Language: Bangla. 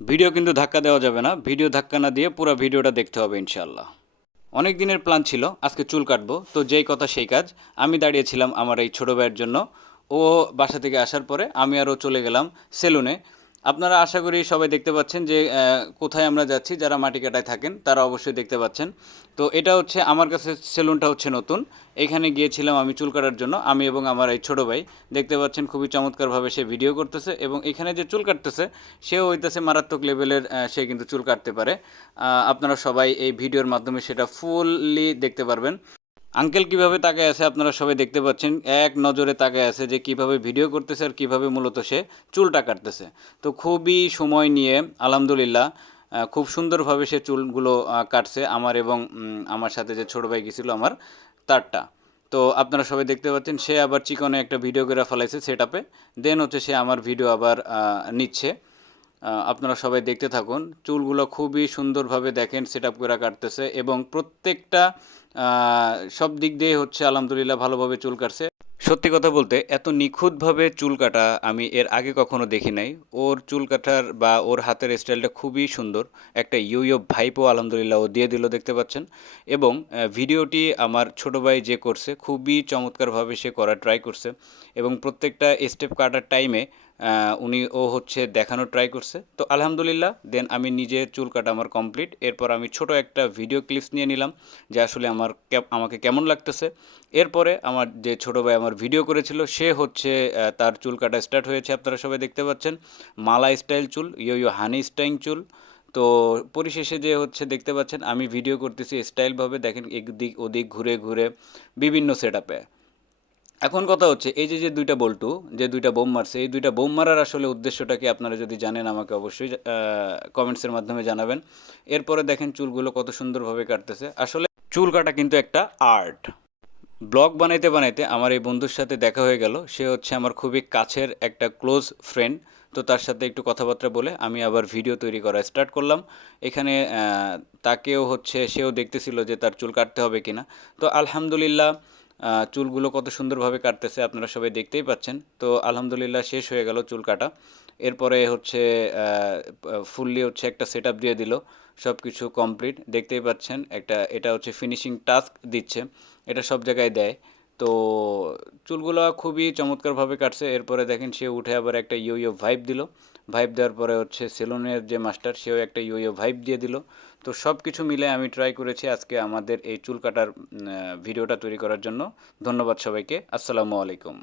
ভিডিও কিন্তু ধাক্কা দেওয়া যাবে না, ভিডিও ধাক্কা না দিয়ে পুরো ভিডিওটা দেখতে হবে ইনশাআল্লাহ। অনেক দিনের প্ল্যান ছিল আজকে চুল কাটবো, তো যেই কথা সেই কাজ। আমি দাঁড়িয়েছিলাম আমার এই ছোটো ভাইয়ের জন্য। ও বাসা থেকে আসার পরে আমি আরও চলে গেলাম সেলুনে। আপনারা আশা করি সবাই দেখতে পাচ্ছেন যে কোথায় আমরা যাচ্ছি, যারা মাটি কাটায় থাকেন তারা অবশ্যই দেখতে পাচ্ছেন। তো এটা হচ্ছে আমার কাছে সেলুনটা হচ্ছে নতুন। এখানে গিয়েছিলাম আমি চুল কাটার জন্য, আমি এবং আমার এই ছোটো ভাই। দেখতে পাচ্ছেন খুবই চমৎকারভাবে সে ভিডিও করতেছে, এবং এখানে যে চুল কাটতেছে সেও হইতেছে মারাত্মক লেভেলের, সে কিন্তু চুল কাটতে পারে। আপনারা সবাই এই ভিডিওর মাধ্যমে সেটা ফুললি দেখতে পারবেন। আঙ্কেল কিভাবে তাকায় আছে আপনারা সবাই দেখতে পাচ্ছেন, এক নজরে তাকায় আছে যে কিভাবে ভিডিও করতেছে আর কিভাবে মূলত সে চুলটা কাটতেছে। তো খুবই সময় নিয়ে আলহামদুলিল্লাহ খুব সুন্দরভাবে সে চুলগুলো কাটছে, আমার এবং আমার সাথে যে ছোটো ভাই গেছিলো আমার, তারটা। তো আপনারা সবাই দেখতে পাচ্ছেন সে আবার চিকনে একটা ভিডিও করে ফেলাইছে সেট আপে। দেন হচ্ছে সে আমার ভিডিও আবার নিচ্ছে। আপনারা সবাই দেখতে থাকুন। চুলগুলো খুবই সুন্দরভাবে দেখেন সেট আপ করে কাটতেছে, এবং প্রত্যেকটা সব দিক দিয়ে হচ্ছে আলহামদুলিল্লাহ ভালোভাবে চুল কাটছে। সত্যি কথা বলতে এত নিখুঁতভাবে চুল কাটা আমি এর আগে কখনো দেখি নাই। ওর চুল কাটার বা ওর হাতের স্টাইলটা খুবই সুন্দর। একটা ইয়ো ভাইপও আলহামদুলিল্লাহ ও দিয়ে দিল দেখতে পাচ্ছেন। এবং ভিডিওটি আমার ছোটো ভাই যে করছে খুবই চমৎকারভাবে সে করার ট্রাই করছে, এবং প্রত্যেকটা স্টেপ কাটার টাইমে ও হচ্ছে দেখানোর ট্রাই করছে। তো আলহামদুলিল্লাহ দেন আমি নিজে চুল কাটা আমার কমপ্লিট। এরপর আমি ছোট একটা ভিডিও ক্লিপস নিয়ে নিলাম যে আসলে আমাকে কেমন লাগতেছে। এরপরে আমার যে ছোটো ভাই আমার ভিডিও করেছিল সে হচ্ছে তার চুল কাটা স্টার্ট হয়েছে, আপনারা সবাই দেখতে পাচ্ছেন। মালা স্টাইল চুল, ইয়ো হানি স্টাইল চুল। তো পরিশেষে যে হচ্ছে দেখতে পাচ্ছেন আমি ভিডিও করতেছি স্টাইলভাবে, দেখেন এদিক ওদিক ঘুরে ঘুরে বিভিন্ন সেট আপে। এখন কথা হচ্ছে এই যে দুইটা বল্টু, যে দুইটা বোম মারছে, এই দুইটা বোম মারার আসলে উদ্দেশ্যটা কি আপনারা যদি জানেন আমাকে অবশ্যই কমেন্টসের মাধ্যমে জানাবেন। এরপরে দেখেন চুলগুলো কত সুন্দরভাবে কাটতেছে। আসলে চুল কাটা কিন্তু একটা আর্ট। ব্লগ বানাইতে বানাইতে আমার এই বন্ধুর সাথে দেখা হয়ে গেল। সে হচ্ছে আমার খুবই কাছের একটা ক্লোজ ফ্রেন্ড। তো তার সাথে একটু কথাবার্তা বলে আমি আবার ভিডিও তৈরি করা স্টার্ট করলাম। এখানে তাকেও হচ্ছে সেও দেখতেছিল যে তার চুল কাটতে হবে কিনা। তো আলহামদুলিল্লাহ চুলগুলো কত সুন্দরভাবে কাটতেছে আপনারা সবাই দেখতেই পাচ্ছেন। তো আলহামদুলিল্লাহ শেষ হয়ে গেল চুল কাটা। এরপরে হচ্ছে ফুললি হচ্ছে একটা সেট আপ দিয়ে দিল। সব কিছু কমপ্লিট দেখতেই পাচ্ছেন, এটা হচ্ছে ফিনিশিং টাস্ক দিচ্ছে। এটা সব জায়গায় দেয়। তো চুলগুলো খুবই চমৎকারভাবে কাটছে। এরপরে দেখেন সে উঠে আবার একটা ইয়ো ভাইব দিল। ভাইব দেওয়ার পরে হচ্ছে সেলুনের যে মাস্টার সেও একটা ইয়ো ভাইব দিয়ে দিল। তো সব কিছু মিলে আমি ট্রাই করেছি আজকে আমাদের এই চুল কাটার ভিডিওটা তৈরি করার জন্য। ধন্যবাদ সবাইকে। আসসালামু আলাইকুম।